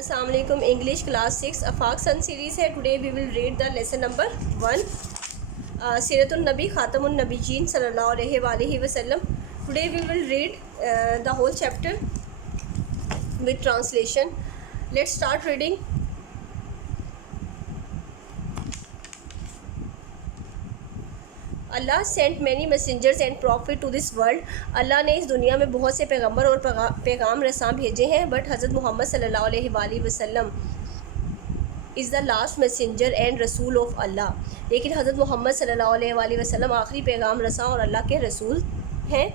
Assalamu alaikum. English class 6 Afaq Sun series है. Today we will read the lesson number 1 Siratul Nabi Khatamun Nabiyyin sallallahu alaihi wasallam. Today we will read the whole chapter with translation. Let's start reading. Allah sent many messengers and prophet to this world. Allah ने इस दुनिया में बहुत से पैगंबर और पैगाम रसां भेजे हैं, बट हज़रत मोहम्मद सल्लल्लाहु अलैहि वसल्लम is the last messenger and रसूल ऑफ अल्लाह. लेकिन हज़रत मोहम्मद सल्लल्लाहु अलैहि वसल्लम आखिरी पैगाम रसां और अल्लाह के रसूल हैं.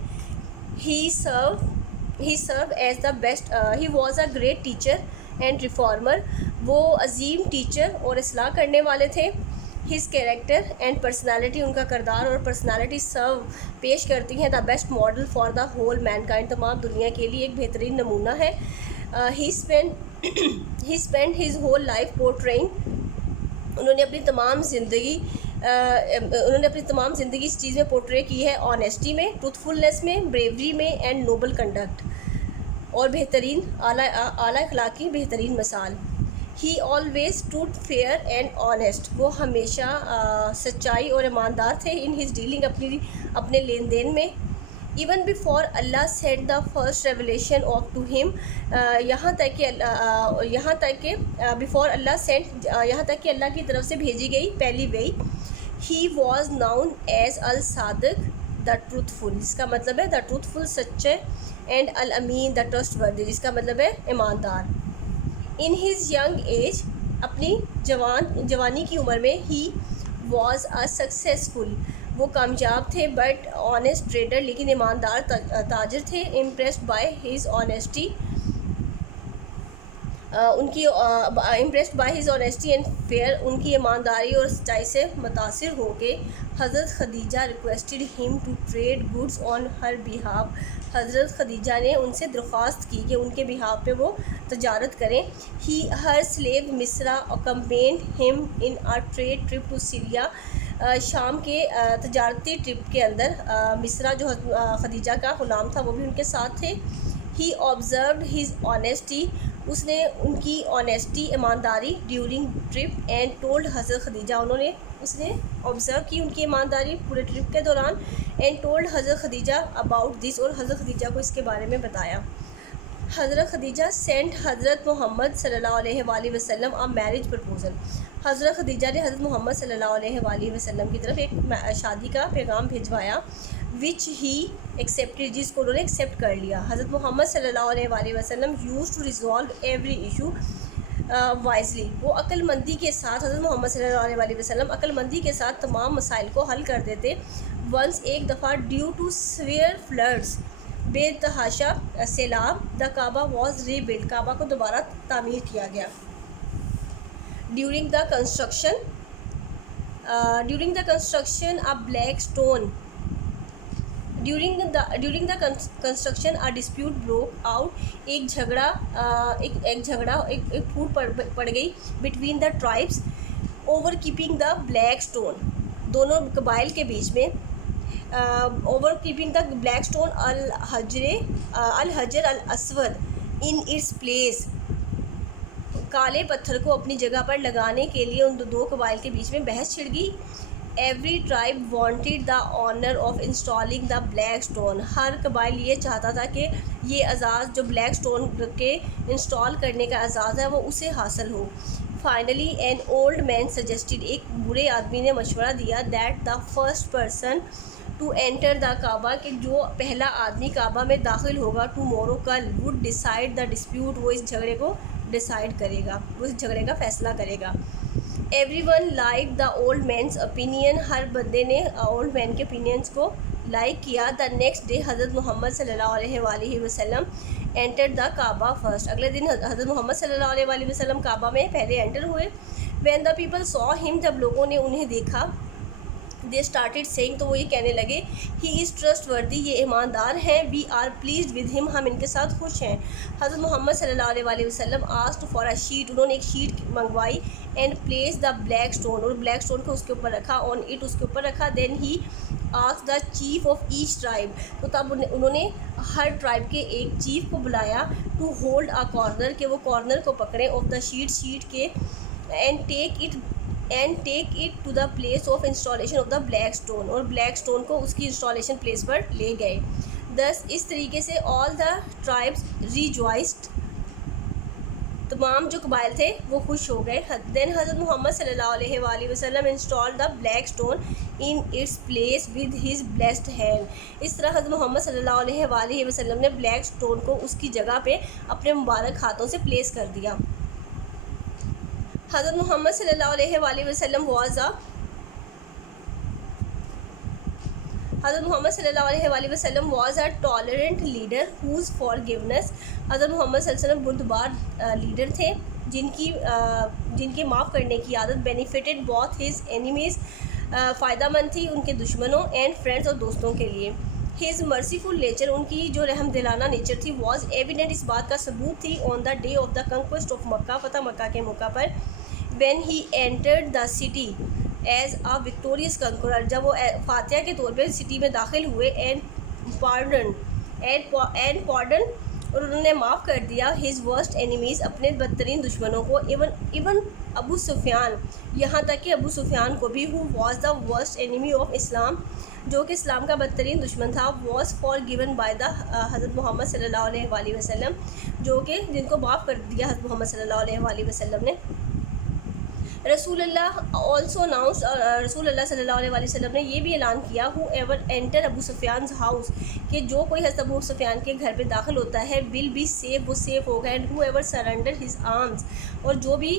He served as the best. He was a great teacher and reformer. वो अजीम टीचर और इस्लाह करने वाले थे. हिज कैरेक्टर एंड पर्सनैलिटी, उनका करदार और पर्सनैलिटी सर्व पेश करती हैं the best model for the whole mankind, तमाम दुनिया के लिए एक बेहतरीन नमूना है. He spend his whole life portraying. उन्होंने अपनी तमाम ज़िंदगी इस चीज़ में पोर्ट्रे की है, ऑनेस्टी में, ट्रूथफुलनेस में, ब्रेवरी में एंड नोबल कंडक्ट, और बेहतरीन आला अखलाकी बेहतरीन मिसाल. ही always stood fair and honest. वो हमेशा सच्चाई और ईमानदार थे इन हिज डीलिंग, अपने लेन देन में. Even before Allah send the first revelation of to him. यहाँ तक कि बिफोर अल्लाह सेंड, यहाँ तक कि अल्लाह की तरफ से भेजी गई पहली वही. He was known as Al Sadiq the truthful, जिसका मतलब है द ट्रूथफुल सच्चे, and Al Amin the trustworthy, जिसका मतलब है ईमानदार. इन हिज यंग एज, अपनी जवानी की उम्र में, ही वॉज अ सक्सेसफुल, वो कामयाब थे, बट ऑनेस्ट ट्रेडर, लेकिन ईमानदार ताजिर थे. Impressed by his honesty, impressed by his honesty and fair, उनकी ईमानदारी और सच्चाई से मुतासिर होके हज़रत Khadija requested him to trade goods on her behalf. हज़रत खदीजा ने उनसे दरख्वास्त की कि उनके बिहाफ पे वो तजारत करें. हर slave Maysara accompanied him in a trade trip to Syria. शाम के तजारती ट्रिप के अंदर मिस्रा जो खदीजा का ग़ुलाम था वो भी उनके साथ थे. ही ऑब्ज़र्व्ड हिज ऑनेस्टी, उसने उनकी ऑनेस्टी ईमानदारी ड्यूरिंग ट्रिप एंड टोल्ड हज़रत खदीजा, उसने ऑब्ज़र्व की उनकी ईमानदारी पूरे ट्रिप के दौरान. एंड टोल्ड हज़रत खदीजा अबाउट दिस, और हज़रत खदीजा को इसके बारे में बताया. हज़रत खदीजा सेंट हज़रत मोहम्मद सल्लल्लाहु अलैहि वसल्लम अ मैरिज प्रपोज़ल. हज़रत खदीजा ने हज़रत मोहम्मद सल्लल्लाहु अलैहि वसल्लम की तरफ एक शादी का पैगाम भिजवाया. विच ही एक्सेप्टेड, जिसको उन्होंने एक्सेप्ट कर लिया. हज़रत मोहम्मद सल्लल्लाहु अलैहि वसल्लम use to resolve every issue wisely. वो अक्लमंदी के साथ, हज़रत मोहम्मद सल्लल्लाहु अलैहि वसल्लम अक्लमंदी के साथ तमाम मसाइल को हल कर देते. वंस, एक दफ़ा, ड्यू टू सीवियर फ्लड्स, बेतहाशा सैलाब, the Kaaba was rebuild, Kaaba को दोबारा तामीर किया गया. During the construction a black stone, during the construction a dispute broke out. एक फूट पड़ गई between the tribes over keeping the black stone, दोनों कबाइल के बीच में. Over keeping the black stone al Hajar al असवद in its place, काले पत्थर को अपनी जगह पर लगाने के लिए उन दो कबाइल के बीच में बहस छिड़ गई. Every tribe wanted the honour of installing the black stone. हर कबाइल ये चाहता था कि ये एजाज़, जो ब्लैक स्टोन के इंस्टॉल करने का एजाज़ है, वो उसे हासिल हो. Finally an old man suggested, एक बूढ़े आदमी ने मशवरा दिया, that the first person to enter the Kaaba, कि जो पहला आदमी काबा में दाखिल होगा टुमारो, कल, वुड डिसाइड द डिस्प्यूट, वो इस झगड़े को डिसाइड करेगा, वो इस झगड़े का फ़ैसला करेगा. Everyone like the old man's opinion, हर बंदे ने ओल्ड मैन के ओपिनियंस को लाइक किया. द नेक्स्ट डे हज़रत मोहम्मद सल्लल्लाहु अलैहि वसल्लम एंटर द काबा फर्स्ट. अगले दिन हज़रत मोहम्मद सल्लल्लाहु अलैहि वसल्लम काबा में पहले एंटर हुए. When the people saw him, जब लोगों ने उन्हें देखा, दे स्टार्टेड सेइंग, तो वो ये कहने लगे, ही इज़ ट्रस्टवर्दी, ये ईमानदार हैं. We are pleased with him, हम इनके साथ खुश हैं. हज़रत मोहम्मद सल्लल्लाहु अलैहि वसल्लम आस्क्ड फॉर अ शीट, उन्होंने एक शीट मंगवाई. And place the black stone, और ब्लैक स्टोन को उसके ऊपर रखा. ऑन इट, उसके ऊपर रखा. Then he ask the chief of each tribe, तो तब उन्होंने हर ट्राइब के एक चीफ को बुलाया टू होल्ड अ कॉर्नर, कि वो कॉर्नर को पकड़े, ऑफ द शीट के, and take it to the place of installation of the black stone, और ब्लैक स्टोन को उसकी इंस्टॉलेशन प्लेस पर ले गए। दस इस तरीके से ऑल द ट्राइब्स रिजॉइस्ड, तमाम जो कबाइल थे वो खुश हो गए। देन हज़रत मोहम्मद सल्लल्लाहु अलैहि वसल्लम install the black stone in its place with his blessed hand. इस तरह हज़रत मोहम्मद सल्लल्लाहु अलैहि वसल्लम ने ब्लैक स्टोन को उसकी जगह पे अपने मुबारक हाथों से प्लेस कर दिया। हज़रत मोहम्मद सल्लल्लाहु अलैहि वसल्लम was a tolerant leader whose forgiveness, हज़रत मोहम्मद सल्लल्लाहु अलैहि वसल्लम बुर्दबार लीडर थे जिनकी माफ़ करने की आदत, बेनिफिटेड बोथ हिज एनिमीज़, फ़ायदामंद थी उनके दुश्मनों, एंड फ्रेंड्स और दोस्तों के लिए। हिज मर्सीफुल नेचर, उनकी जो रहम दिलाना नेचर थी, वॉज एविडेंट, इस बात का सबूत थी, on the day of the conquest of Mecca, फ़तह मक्का के मौका पर, when he entered the city as a victorious conqueror, जब वो फातिहा के तौर पे सिटी में दाखिल हुए, एंड पार्डन और उन्होंने माफ़ कर दिया हिज वर्स्ट एनिमीज़, अपने बदतरीन दुश्मनों को, इवन अबू सुफियान, यहाँ तक कि अबू सुफियान को भी, who was the worst enemy of Islam, जो कि इस्लाम का बदतरीन दुश्मन था, was for given by the हज़रत मोहम्मद सल्लल्लाहु अलैहि वसल्लम, जो कि जिनको माफ़ कर दिया हज़रत मोहम्मद सल्लल्लाहु अलैहि वसल्लम ने। रसूलुल्लाह सल्लल्लाहु अलैहि वसल्लम ने ये भी ऐलान किया, whoever enter Abu Sufyan house, कि जो कोई हज़रत अबू सुफियान के घर पे दाखिल होता है, विल बी सेफ, वो सेफ़ होगा, and who ever surrender his arms, और जो भी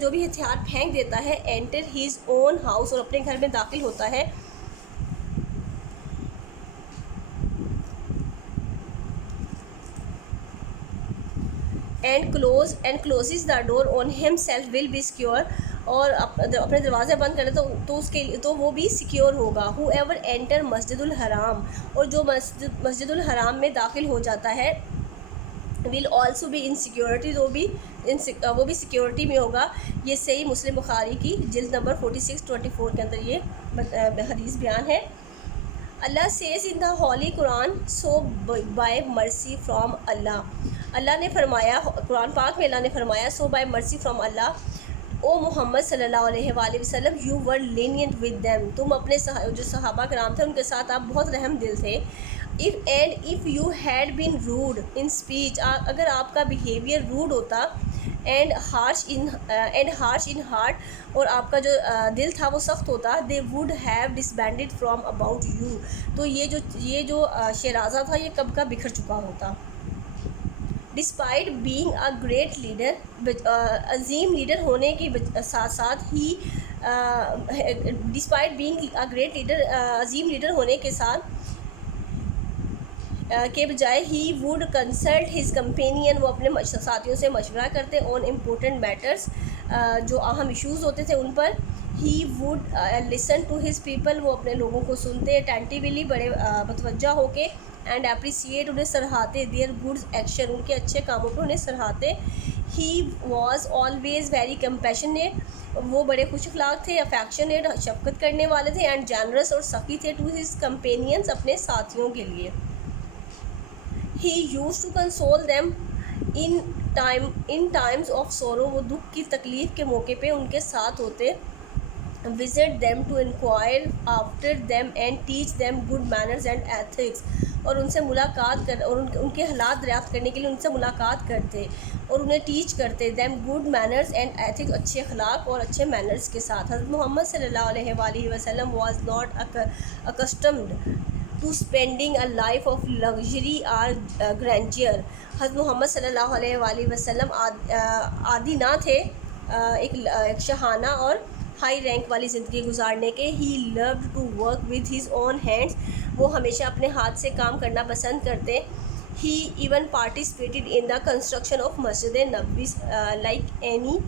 जो भी हथियार फेंक देता है, एंटर हिज ओन हाउस, और अपने घर में दाखिल होता है, and closes the door on himself will be secure, और अपने दरवाज़े बंद करे तो उसके तो वो भी सिक्योर होगा। हु एवर एंटर मस्जिदुल हराम, और जो मस्जिदुल हराम में दाखिल हो जाता है, will also be in security, वो भी सिक्योरिटी में होगा। ये सही मुस्लिम बुखारी की जिल्द नंबर 46-24 के अंदर ये हदीस बयान है। Allah says in the holy Quran, so by mercy from Allah, Allah ने फरमाया, कुरान पाक में अल्लाह ने फरमाया, so by mercy from Allah, O Muhammad सल्लल्लाहु अलैहि वसल्लम, you were lenient with them, तुम अपने जो सहाबा कराम थे उनके साथ आप बहुत रहम दिल थे। If you had been rude in speech, अगर आपका बिहेवियर रूड होता, एंड हार्श इन हार्ट, और आपका जो दिल था वो सख्त होता, they would have disbanded from about you, तो ये जो शराजा था ये कब का बिखर चुका होता। Despite being a great leader, अजीम लीडर होने के साथ साथ ही, despite being a great leader, अजीम लीडर होने के साथ के बजाय, he would consult his companion, वो अपने साथियों से मशवरा करते ऑन इम्पोर्टेंट मैटर्स, जो अहम इश्यूज़ होते थे उन पर। He would listen to his people, वो अपने लोगों को सुनते अटेंटिवली, बड़े मतवज्जा होके, एंड अप्रिसिएट, उन्हें सराहते, देयर गुड एक्शन, उनके अच्छे कामों पर उन्हें सराहते। He was always very compassionate, वो बड़े खुश अखलाक थे, अफेक्शनेट, शफकत करने वाले थे, एंड जनरस, और सखी थे, टू हिज कंपेनियंस, अपने साथियों के लिए। He use to console them in times of sorrow, वो दुख की तकलीफ़ के मौके पे उनके साथ होते। Visit them to inquire after them and teach them good manners and ethics, और उनसे मुलाकात कर, और उनके हालात दरियाफ्त करने के लिए उनसे मुलाकात करते और उन्हें टीच करते, them good manners and ethics, अच्छे अखलाक और अच्छे मैनर्स के साथ। हज़रत मोहम्मद सल्लल्लाहु अलैहि वसल्लम was not accustomed to spending a life of luxury or grandeur, हज़रत मोहम्मद सल्लल्लाहु अलैहि वसल्लम आदि ना थे एक शहाना और हाई रैंक वाली ज़िंदगी गुजारने के। He loved to work with his own hands, वो हमेशा अपने हाथ से काम करना पसंद करते। He even participated in the construction of मस्जिद नबवी like any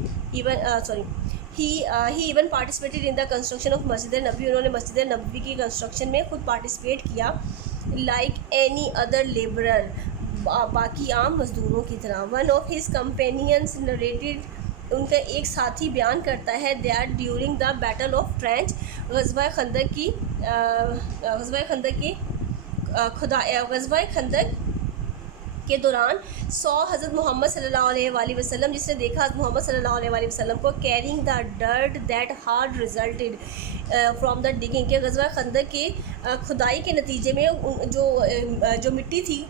he even participated in the construction of मस्जिद नबवी, उन्होंने मस्जिद नबवी की कंस्ट्रक्शन में खुद पार्टिसिपेट किया, लाइक एनी अदर लेबरर, बाकी आम मजदूरों की तरह। One of his companions narrated उनका एक साथी बयान करता है that during the battle of trench, ग़ज़वा खंदक की ग़ज़वा खंदक के दौरान सौ हज़रत मोहम्मद सल्लल्लाहु अलैहि वसल्लम, जिसने देखा हज़रत मोहम्मद सल्लल्लाहु अलैहि वसल्लम को carrying the dirt that hard resulted from the digging, के ग़ज़वा खंदक के खुदाई के नतीजे में जो मिट्टी थी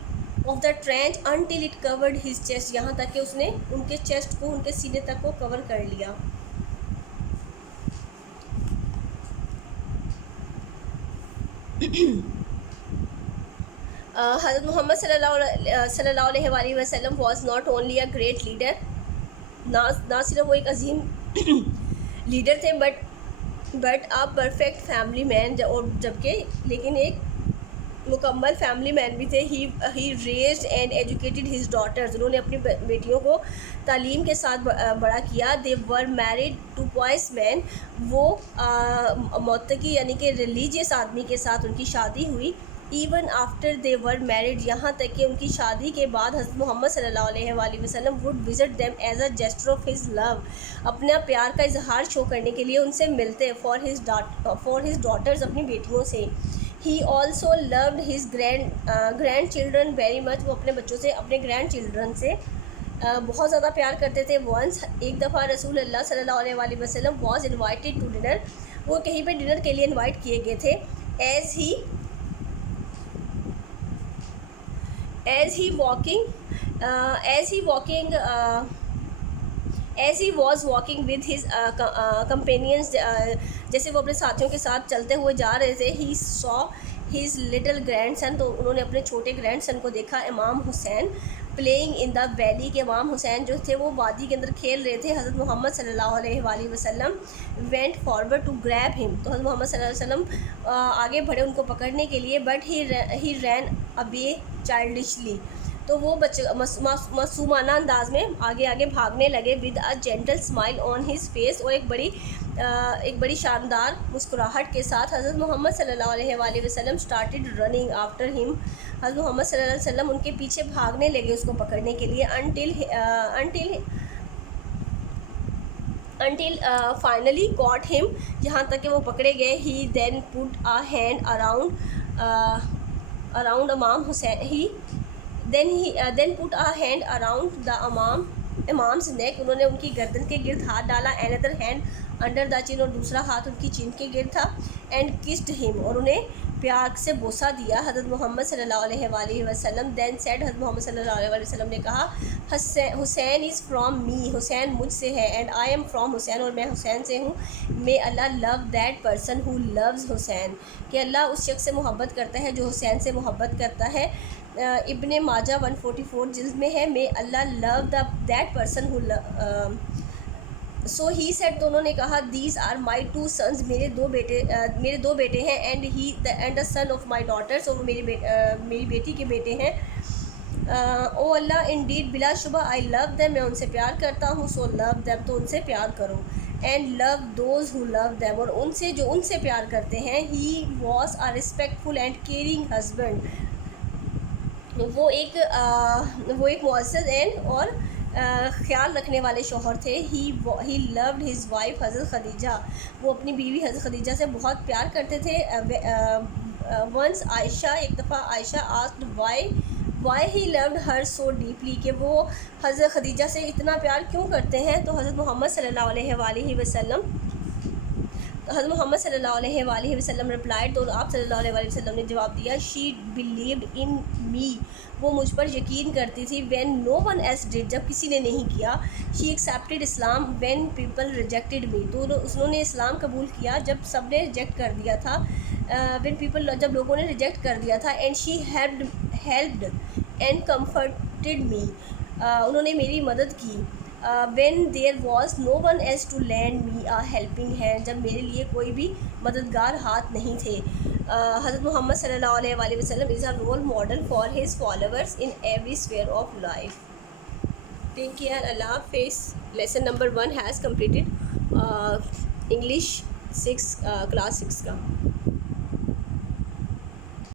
of the trench until it covered his chest, यहाँ तक कि उसने उनके चेस्ट को, उनके सीने तक को कवर कर लिया। हज़रत मोहम्मद सल्लल्लाहु अलैहि वसल्लम was not only a great leader, ना सिर्फ वो एक अजीम लीडर थे but a perfect family man, और जबकि लेकिन एक मुकम्मल फैमिली मैन भी थे। He raised and educated his daughters, उन्होंने अपनी बेटियों को तालीम के साथ बड़ा किया। They were married to pious man, वो मुत्तकी यानी कि रिलीजियस आदमी के साथ उनकी शादी हुई। Even after they were married, यहाँ तक कि उनकी शादी के बाद हज़रत मोहम्मद सल्लल्लाहु अलैहि वसल्लम would visit them as a jester of his love, अपना प्यार का इजहार शो करने के लिए उनसे मिलते फॉर हिज डॉटर्स, अपनी बेटियों से। He also loved his grand children very much, वो अपने बच्चों से, अपने ग्रैंड चिल्ड्रन से बहुत ज़्यादा प्यार करते थे। वंस, एक दफ़ा रसूल अल्लाह सल्लल्लाहु अलैहि वसल्लम वॉज इन्वाइटेड टू डिनर, वो कहीं पे डिनर के लिए इन्वाइट किए गए थे। As he was walking with his companions, जैसे वो अपने साथियों के साथ चलते हुए जा रहे थे। He saw his little grandson, तो उन्होंने अपने छोटे ग्रैंडसन को देखा। इमाम Hussain playing in the valley, के इमाम हुसैन जो थे वो वादी के अंदर खेल रहे थे। हज़रत मोहम्मद सल्लल्लाहु अलैहि वसल्लम went forward to grab him, तो हज़रत मोहम्मद सल्लल्लाहु अलैहि वसल्लम आगे बढ़े उनको पकड़ने के लिए। But he ran away childishly, तो वो बच्चे मासूमाना अंदाज में आगे आगे भागने लगे। With a gentle smile on his face, और एक बड़ी शानदार मुस्कुराहट के साथ हज़रत मोहम्मद सल्लल्लाहु अलैहि वसल्लम स्टार्टेड रनिंग आफ्टर हिम, हज़रत मोहम्मद सल्लल्लाहु अलैहि वसल्लम उनके पीछे भागने लगे उसको पकड़ने के लिए। अनटिल फाइनली गॉट हिम, यहाँ तक कि वो पकड़े गए। He then put a hand around Imam Hussain, he then put a hand around the Imam's neck, उन्होंने उनकी गर्दन के गिर्द हाथ डाला। Another hand under the chin, और दूसरा हाथ उनकी चिन के गिर्द था। एंड किस्ड हिम, और उन्हें प्यार से बोसा दिया हज़रत मोहम्मद सल्लल्लाहु अलैहि वसल्लम। देन सेड, हज़रत मोहम्मद सल्लल्लाहु अलैहि वसल्लम ने कहा, Hussain is from me, Hussain मुझसे है। And I am from Hussain, और मैं हुसैन से हूँ। May Allah love that person who loves Hussain, कि अल्लाह उस शख्स से मोहब्बत करता है जो हुसैन से मोहब्बत करता है। इब्ने माजा 144 जिल्द में है। May Allah love that person who so he said, तो उन्होंने कहा, these are my two sons, मेरे दो बेटे हैं। And the son of my daughters, और मेरी बेटी के बेटे हैं। ओ अल्लाह, इंडीड, बिलाशुबा, आई लव देम, मैं उनसे प्यार करता हूँ। सो लव देम, तो उनसे प्यार करो। And love those who love them, और उनसे जो उनसे प्यार करते हैं। ही was a respectful and caring husband, वो एक मुअज़्ज़ज़ एंड और ख़्याल रखने वाले शौहर थे। ही लव्ड हिज वाइफ हज़रत खदीजा, वो अपनी बीवी हज़रत खदीजा से बहुत प्यार करते थे। वंस आयशा, एक दफ़ा Ayesha asked why he loved her so deeply, कि वो हज़रत खदीजा से इतना प्यार क्यों करते हैं। तो हज़रत मोहम्मद सल्लल्लाहु अलैहि वसल्लम रिप्लाइड, तो आप सल्लल्लाहु अलैहि वसल्लम ने जवाब दिया, शी बिलीव्ड इन मी, वो मुझ पर यकीन करती थी। When no one else did, जब किसी ने नहीं किया। She accepted Islam when people rejected me, तो उन्होंने इस्लाम कबूल किया जब सब ने रिजेक्ट कर दिया था। व्हेन पीपल, जब लोगों ने रिजेक्ट कर दिया था। And she helped and comforted me, उन्होंने मेरी मदद की। When there was no one else to land me a helping hand, जब मेरे लिए कोई भी मददगार हाथ नहीं थे। हज़रत मोहम्मद सल्लल्लाहु अलैहि वसल्लम is a role model for his followers in every sphere of life. Take care, Allah हाफिज़। Lesson number 1 has completed, English 6 class 6 का।